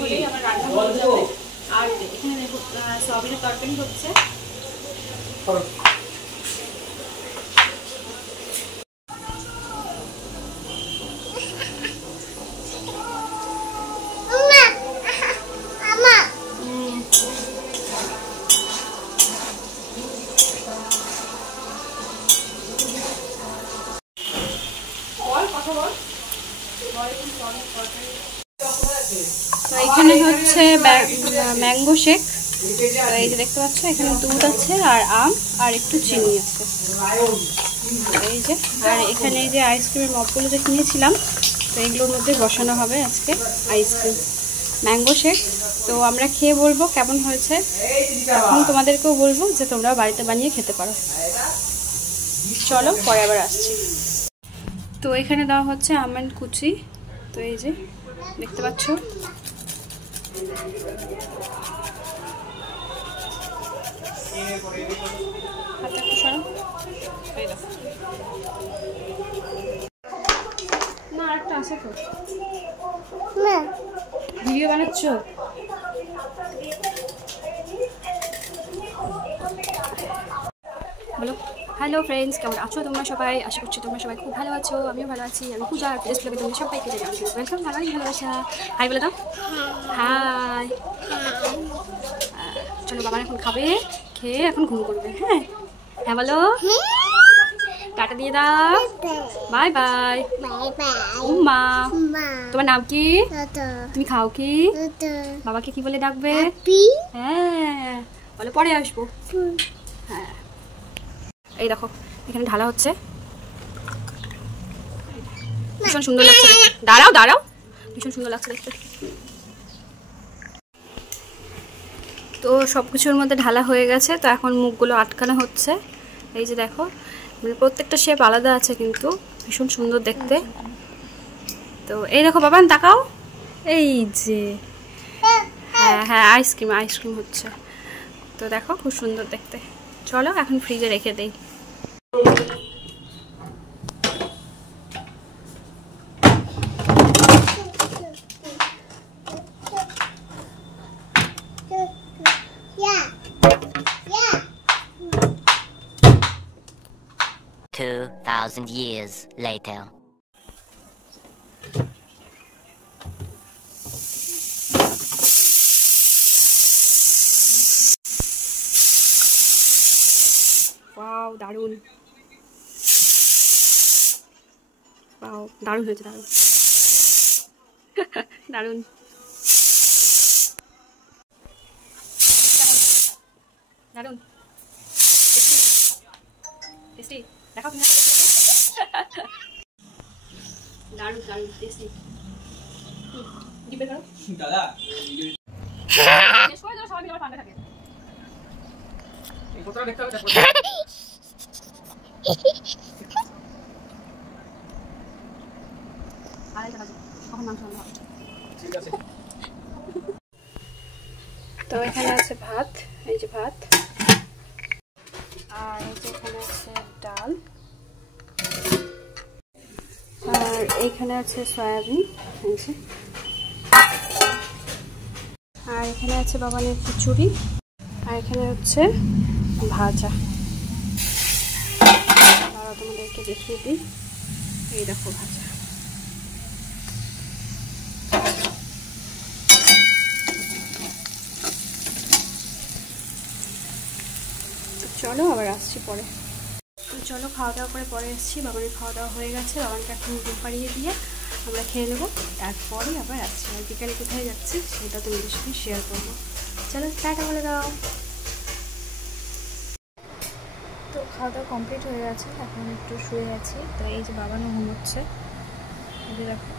হলেই আমার রান্না হয়ে যাবে। আর এখানে দেখো সয়াবিনের তরকারি হচ্ছে। তো এখানে হচ্ছে ম্যাঙ্গো শেক। তো এই যে দেখতে পাচ্ছ এখানে দুধ আছে আর আম আর একটু চিনি আছে। এই যে আর এখানে এই যে আইসক্রিমের মগগুলো যে কিনেছিলাম, তো এগুলোর মধ্যে বসানো হবে আজকে আইসক্রিম ম্যাঙ্গো শেক। তো আমরা খেয়ে বলবো কেমন হয়েছে, তখন তোমাদেরকেও বলবো যে তোমরা বাড়িতে বানিয়ে খেতে পারো। চলো পরে আবার আসছি। তো এখানে দেওয়া হচ্ছে আমন্ড কুচি। তো এই যে দেখতে পাচ্ছ না, একটা আছে তো ভিডিও বানাচ্ছ। বলো হ্যালো ফ্রেন্ডস, কেমন আছো তোমরা সবাই? আশা করছি তোমরা সবাই খুব ভালো আছো। আমিও ভালো আছি। আমি পূজা আর ফেস ব্লগে তোমরা সবাইকে জানাচ্ছি ওয়েলকাম, ভালোই ভালোবাসা। হাই বলে দাও, হাই। চলো বাবা এখন খাবে, খেয়ে এখন ঘুম করবে। হ্যাঁ হ্যাঁ বলো, টাটা দিয়ে দাও, বাই বাই। উম্মা, তোমার নাম কি? তুমি খাও কি? বাবাকে কি বলে ডাকবে? হ্যাঁ বলো পরে আসবো। হ্যাঁ এই দেখো এখানে ঢালা হচ্ছে, ভীষণ সুন্দর লাগছে দেখতে। দাঁড়াও দাঁড়াও, ভীষণ সুন্দর লাগছে দেখতে। তো সব কিছুর মধ্যে ঢালা হয়ে গেছে। তো এখন মুখগুলো আটকানো হচ্ছে। এই যে দেখো প্রত্যেকটা শেপ আলাদা আছে কিন্তু ভীষণ সুন্দর দেখতে। তো এই দেখো বাবান তাকাও, এই যে হ্যাঁ হ্যাঁ আইসক্রিম আইসক্রিম হচ্ছে। তো দেখো খুব সুন্দর দেখতে। চলো এখন ফ্রিজে রেখে দেই। $2,000 years later. ওয়াও দারুণ, ওয়াও দারুণ হয়েছে, দারুণ দারুণ। দারুণ টেস্টি, দেখাও তুমি দারুণ দারুণ টেস্টি। ডিপে করো দাদা, শেষ করে দাও, সবাই মিলে পান্ডা থাকে। এই ফটোটা দেখতে হবে তারপর তো এখানে আছে ভাত, এই যে ভাত, আর এই যে এখানে আছে ডাল, আর এইখানে আছে সয়াবিন, এই যে, আর এখানে আছে বাবানের খিচুড়ি, আর এখানে হচ্ছে ভাজা। তোমাদেরকে দেখিয়ে দিই, এই দেখো ভাজা। চলো আবার আসছি পরে। তো চলো খাওয়া দাওয়া করে পরে আসছি। বাবানের খাওয়া দাওয়া হয়ে গেছে, বাবানকে এখন ঘুম পাড়িয়ে দিয়ে আমরা খেয়ে নেবো, তারপরে আবার আসছি। আর বিকালে কোথায় যাচ্ছি সেটা তোমাদের সাথে শেয়ার করবো। চলো টাটা বলে দাও। তো খাওয়া দাওয়া কমপ্লিট হয়ে গেছে, এখন একটু শুয়ে আছি। তো এই যে বাবানও ঘুমোচ্ছে, এই যে দেখো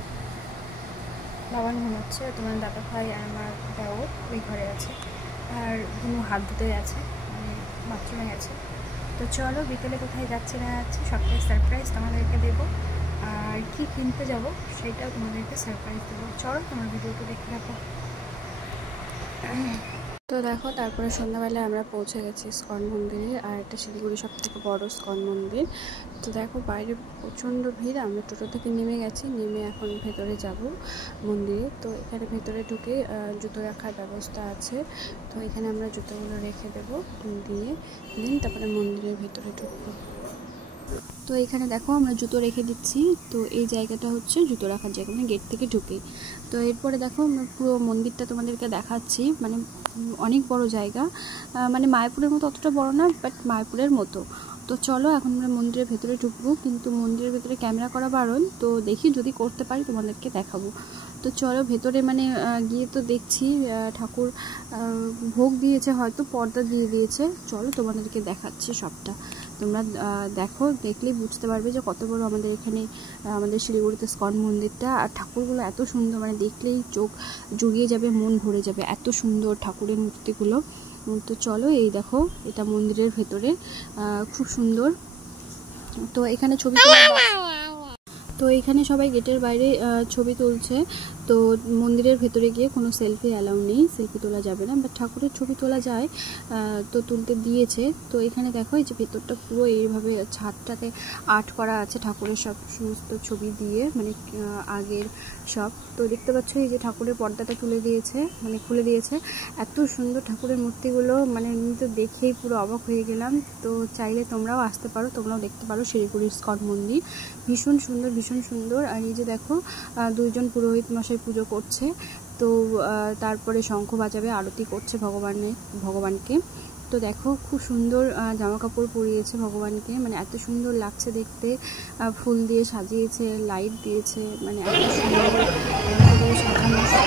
বাবান ঘুমোচ্ছে। তোমার দাদা ভাই আর আমার দেওর ওই ঘরে আছে, আর কোনো হাত ধুতে গেছে, মানে বাথরুমে গেছে। তো চলো বিকেলে কোথায় যাচ্ছি না যাচ্ছি সবটাই সারপ্রাইজ তোমাদেরকে দেবো, আর কি কিনতে যাব সেটাও তোমাদেরকে সারপ্রাইজ দেবো। চলো তোমার ভিডিওটা দেখে রাখো। তো দেখো তারপরে সন্ধ্যাবেলায় আমরা পৌঁছে গেছি ইস্কন মন্দিরে, আর এটা শিলিগুড়ি সবথেকে বড় ইস্কন মন্দির। তো দেখো বাইরে প্রচণ্ড ভিড়, আমরা টোটো থেকে নেমে গেছি, নেমে এখন ভেতরে যাব মন্দিরে। তো এখানে ভেতরে ঢুকে জুতো রাখার ব্যবস্থা আছে, তো এখানে আমরা জুতোগুলো রেখে দেবো, দিয়ে তারপরে মন্দিরের ভেতরে ঢুকবো। তো এখানে দেখো আমরা জুতো রেখে দিচ্ছি, তো এই জায়গাটা হচ্ছে জুতো রাখার জায়গা, মানে গেট থেকে ঢুকে। তো এরপরে দেখো আমরা পুরো মন্দিরটা তোমাদেরকে দেখাচ্ছি, মানে অনেক বড় জায়গা, মানে মায়াপুরের মতো অতটা বড় না, বাট মায়াপুরের মতো। তো চলো এখন আমরা মন্দিরের ভেতরে ঢুকবো, কিন্তু মন্দিরের ভেতরে ক্যামেরা করা বারণ, তো দেখি যদি করতে পারি তোমাদেরকে দেখাবো। তো চলো ভেতরে মানে গিয়ে তো দেখছি ঠাকুর ভোগ দিয়েছে, হয়তো পর্দা দিয়ে দিয়েছে, চলো তোমাদেরকে দেখাচ্ছি সবটা। তোমরা দেখো, দেখলেই বুঝতে পারবে যে কত বড় আমাদের এখানে আমাদের শিলিগুড়িতে ইস্কন মন্দিরটা। আর ঠাকুরগুলো এত সুন্দর, মানে দেখলেই চোখ জুড়িয়ে যাবে, মন ভরে যাবে, এত সুন্দর ঠাকুরের মূর্তিগুলো। তো চলো এই দেখো, এটা মন্দিরের ভেতরে খুব সুন্দর। তো এখানে ছবি তো এখানে সবাই গেটের বাইরে ছবি তুলছে। তো মন্দিরের ভেতরে গিয়ে কোনো সেলফি অ্যালাউ নেই, সেলফি তোলা যাবে না, বাট ঠাকুরের ছবি তোলা যায়, তো তুলতে দিয়েছে। তো এখানে দেখো এই যে ভেতরটা পুরো এইভাবে ছাদটাতে আর্ট করা আছে ঠাকুরের সমস্ত ছবি দিয়ে, মানে আগের সব। তো দেখতে পাচ্ছ এই যে ঠাকুরের পর্দাটা তুলে দিয়েছে, মানে খুলে দিয়েছে, এত সুন্দর ঠাকুরের মূর্তিগুলো, মানে আমি তো দেখেই পুরো অবাক হয়ে গেলাম। তো চাইলে তোমরাও আসতে পারো, তোমরাও দেখতে পারো শিলিগুড়ির ইস্কন মন্দির, ভীষণ সুন্দর ভীষণ সুন্দর। আর এই যে দেখো দুইজন পুরোহিত মশাই পুজো করছে, তো তারপরে শঙ্খ বাজাবে, আরতি করছে ভগবানকে। তো দেখো খুব সুন্দর জামা কাপড় পরিয়েছে ভগবানকে, মানে এত সুন্দর লাগছে দেখতে, ফুল দিয়ে সাজিয়েছে, লাইট দিয়েছে, মানে এত সুন্দর সাজানো আসে।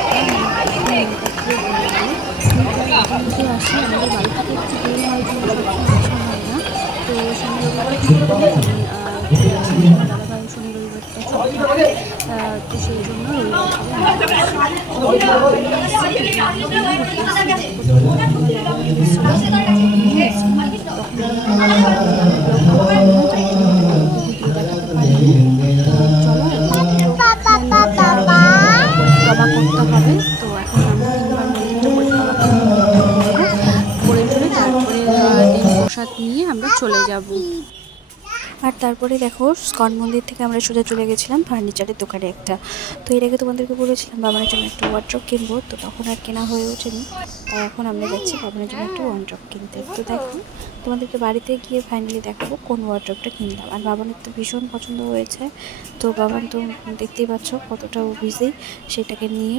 আমাদের বাড়ি থেকে একটু দূর হয়, আসা হয় না। তো শনি দাদাভাই শনি রবিবারটা ছুটি থাকে, তো সেই জন্য জমা করতে হবে। তো এখন আমরা তারপরে প্রসাদ নিয়ে আমরা চলে যাব। আর তারপরে দেখো ইস্কন মন্দির থেকে আমরা সোজা চলে গেছিলাম ফার্নিচারের দোকানে একটা। তো এর আগে তোমাদেরকে বলেছিলাম বাবানের জন্য একটা ওয়ার্ড্রপ কিনবো, তো তখন আর কেনা হয়ে ওঠেনি, তাই এখন আমরা যাচ্ছি বাবানের জন্য একটা ওয়ার্ড্রপ কিনতে। তো দেখো তোমাদেরকে বাড়িতে গিয়ে ফাইনালি দেখাবো কোন ওয়ার্ড্রপটা কিনলাম। আর বাবানের তো ভীষণ পছন্দ হয়েছে, তো বাবান তো দেখতেই পাচ্ছ কতটা বিজি, সেটাকে নিয়ে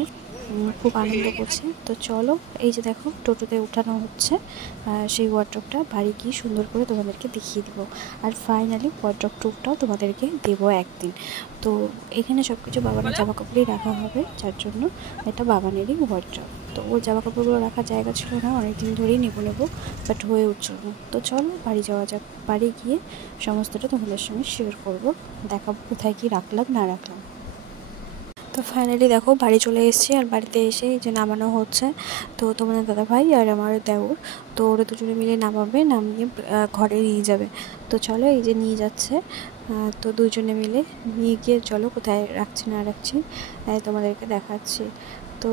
খুব আনন্দ করছে। তো চলো এই যে দেখো টোটোতে উঠানো হচ্ছে, সেই ওয়ার্ড্রপটা বাড়ি গিয়ে সুন্দর করে তোমাদেরকে দেখিয়ে দেবো। আর ফাইনালি ওয়ার্ড্রপ টুকটাও তোমাদেরকে দেবো একদিন। তো এখানে সব কিছু বাবানের জামা কাপড়ই রাখা হবে, যার জন্য এটা বাবানেরই ওয়ার্ড্রপ। তো ওর জামা কাপড়গুলো রাখার জায়গা ছিল না, অনেকদিন ধরেই নেবো বাট হয়ে উঠছিল না। তো চলো বাড়ি যাওয়া যাক, বাড়ি গিয়ে সমস্তটা তোমাদের সঙ্গে শেয়ার করবো, দেখাবো কোথায় কি রাখলাম না রাখলাম। তো ফাইনালি দেখো বাড়ি চলে এসেছি, আর বাড়িতে এসে যে নামানো হচ্ছে। তো তোমাদের দাদাভাই আর আমার দেওর, তো ওরা দুজনে মিলে নামাবে, নামিয়ে ঘরে নিয়ে যাবে। তো চলো এই যে নিয়ে যাচ্ছে, তো দুজনে মিলে নিয়ে গিয়ে চলো কোথায় রাখছি না রাখছি তোমাদেরকে দেখাচ্ছি। তো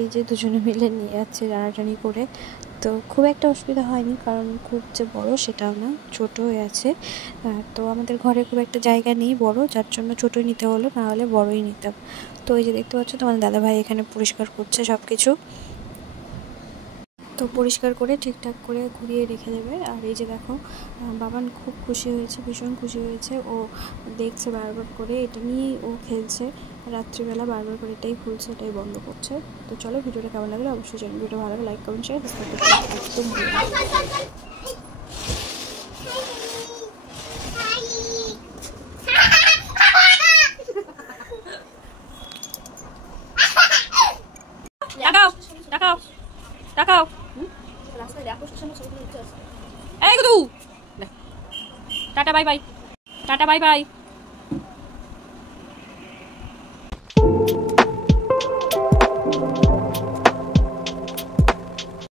এই যে দুজনে মিলে নিয়ে যাচ্ছে টানাটানি করে। তো খুব একটা অসুবিধা হয়নি, কারণ খুব যে বড় সেটাও না, ছোটো হয়ে আছে। তো আমাদের ঘরে খুব একটা জায়গা নেই বড়, যার জন্য ছোটোই নিতে হলো, না হলে বড়ই নিতাম। তো এই যে দেখতে পাচ্ছ তোমাদের দাদাভাই এখানে পরিষ্কার করছে সব কিছু, তো পরিষ্কার করে ঠিকঠাক করে ঘুরিয়ে রেখে দেবে। আর এই যে দেখো বাবান খুব খুশি হয়েছে, ভীষণ খুশি হয়েছে, ও দেখছে বারবার করে, এটা নিয়েই ও খেলছে রাত্রিবেলা, বারবার করে এটাই খুলছে এটাই বন্ধ করছে। তো চলো ভিডিওটা কেমন লাগলে অবশ্যই জানি, ভিডিও ভালো লাগলে লাইক কমেন্ট শেয়ার সাবস্ক্রাইব করতে একদম টাকাও tata bye bye, tata bye bye.